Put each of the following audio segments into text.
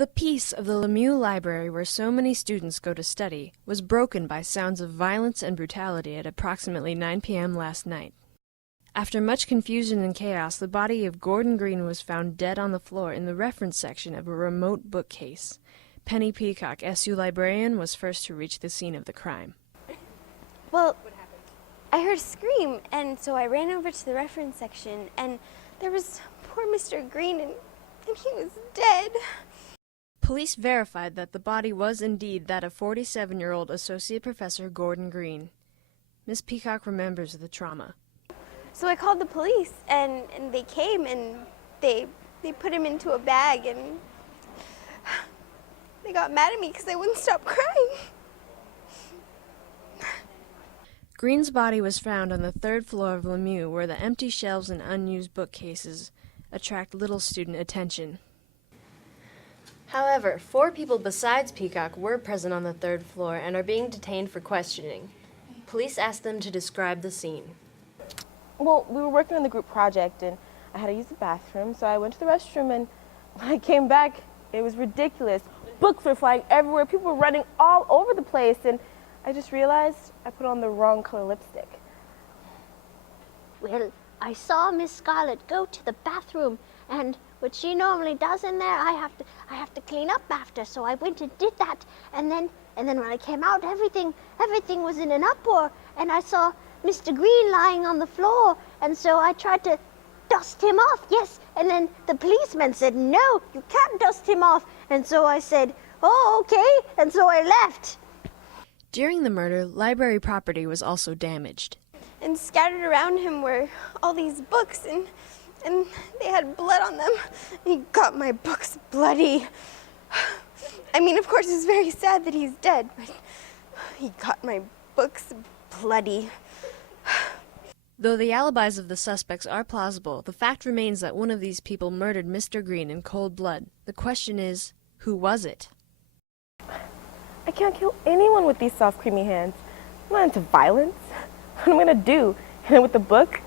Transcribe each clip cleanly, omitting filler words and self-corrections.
The peace of the Lemieux Library, where so many students go to study, was broken by sounds of violence and brutality at approximately 9 p.m. last night. After much confusion and chaos, the body of Gordon Green was found dead on the floor in the reference section of a remote bookcase. Penny Peacock, SU librarian, was first to reach the scene of the crime. Well, I heard a scream, and so I ran over to the reference section, and there was poor Mr. Green, and he was dead. Police verified that the body was indeed that of 47-year-old Associate Professor Gordon Green. Miss Peacock remembers the trauma. So I called the police, and they came, and they put him into a bag, and they got mad at me because I wouldn't stop crying. Green's body was found on the 3rd floor of Lemieux, where the empty shelves and unused bookcases attract little student attention. However, 4 people besides Peacock were present on the 3rd floor and are being detained for questioning. Police asked them to describe the scene. Well, we were working on the group project, and I had to use the bathroom, so I went to the restroom, and when I came back, it was ridiculous. Books were flying everywhere, people were running all over the place, and I just realized I put on the wrong color lipstick. Well, I saw Miss Scarlett go to the bathroom, and what she normally does in there, I have to clean up after. So I went and did that, and then when I came out, everything was in an uproar, and I saw Mr. Green lying on the floor, and so I tried to dust him off. Yes, and then the policeman said, "No, you can't dust him off," and so I said, "Oh, okay," and so I left. During the murder, library property was also damaged. And scattered around him were all these books, and they had blood on them. He got my books bloody. I mean, of course, it's very sad that he's dead, but he got my books bloody. Though the alibis of the suspects are plausible, the fact remains that one of these people murdered Mr. Green in cold blood. The question is, who was it? I can't kill anyone with these soft, creamy hands. I'm not into violence. What am I gonna do? Hit him with the book?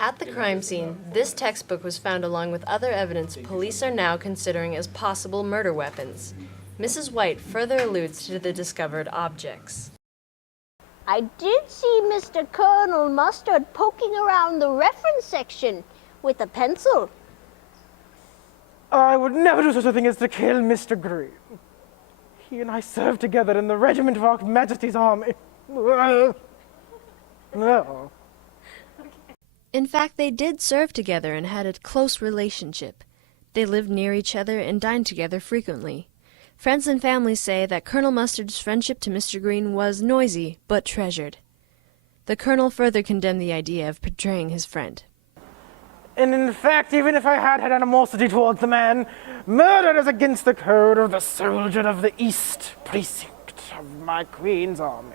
At the crime scene, this textbook was found along with other evidence police are now considering as possible murder weapons. Mrs. White further alludes to the discovered objects. I did see Mr. Colonel Mustard poking around the reference section with a pencil. I would never do such a thing as to kill Mr. Green. He and I served together in the regiment of Her Majesty's army. No. In fact, they did serve together and had a close relationship. They lived near each other and dined together frequently. Friends and family say that Colonel Mustard's friendship to Mr. Green was noisy, but treasured. The colonel further condemned the idea of betraying his friend. And in fact, even if I had animosity towards the man, murder is against the code of the soldier of the East Precinct of my Queen's army.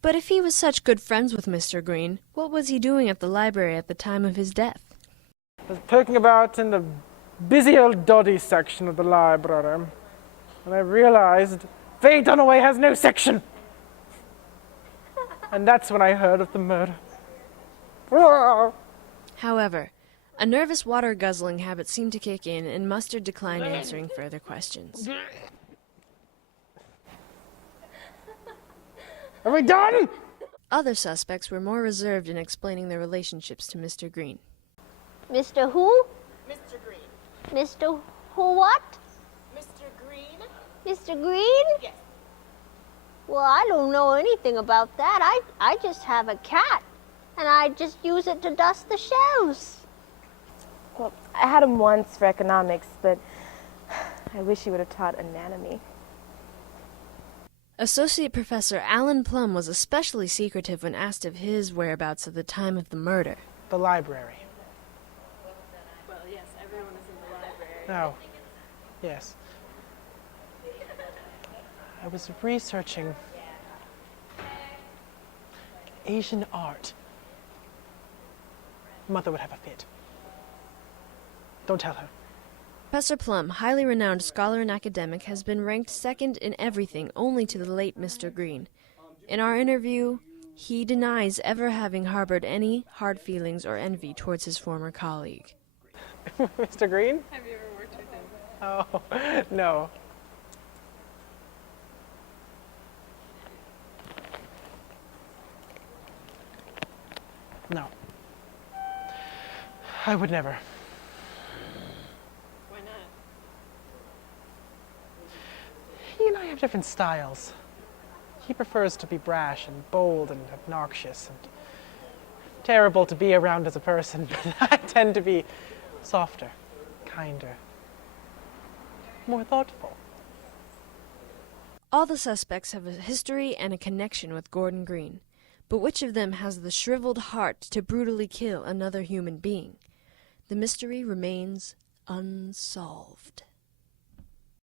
But if he was such good friends with Mr. Green, what was he doing at the library at the time of his death? I was poking about in the busy old doddy section of the library, and I realized Faye Dunaway has no section. And that's when I heard of the murder. However, a nervous water-guzzling habit seemed to kick in, and Mustard declined answering further questions. Are we done? Other suspects were more reserved in explaining their relationships to Mr. Green. Mr. Who? Mr. Green. Mr. Who what? Mr. Green? Mr. Green? Yes. Well, I don't know anything about that. I just have a cat, and I just use it to dust the shelves. Well, I had him once for economics, but I wish he would have taught anatomy. Associate Professor Alan Plum was especially secretive when asked of his whereabouts at the time of the murder. The library. Well, yes, everyone is in the library. Oh, yes. I was researching Asian art. Mother would have a fit. Don't tell her. Professor Plum, highly renowned scholar and academic, has been ranked second in everything only to the late Mr. Green. In our interview, He denies ever having harbored any hard feelings or envy towards his former colleague. Mr. Green? Have you ever worked with him? Oh, no. No. I would never. Why not? He and I have different styles. He prefers to be brash and bold and obnoxious and terrible to be around as a person, but I tend to be softer, kinder, more thoughtful. All the suspects have a history and a connection with Gordon Green, but which of them has the shriveled heart to brutally kill another human being? The mystery remains unsolved.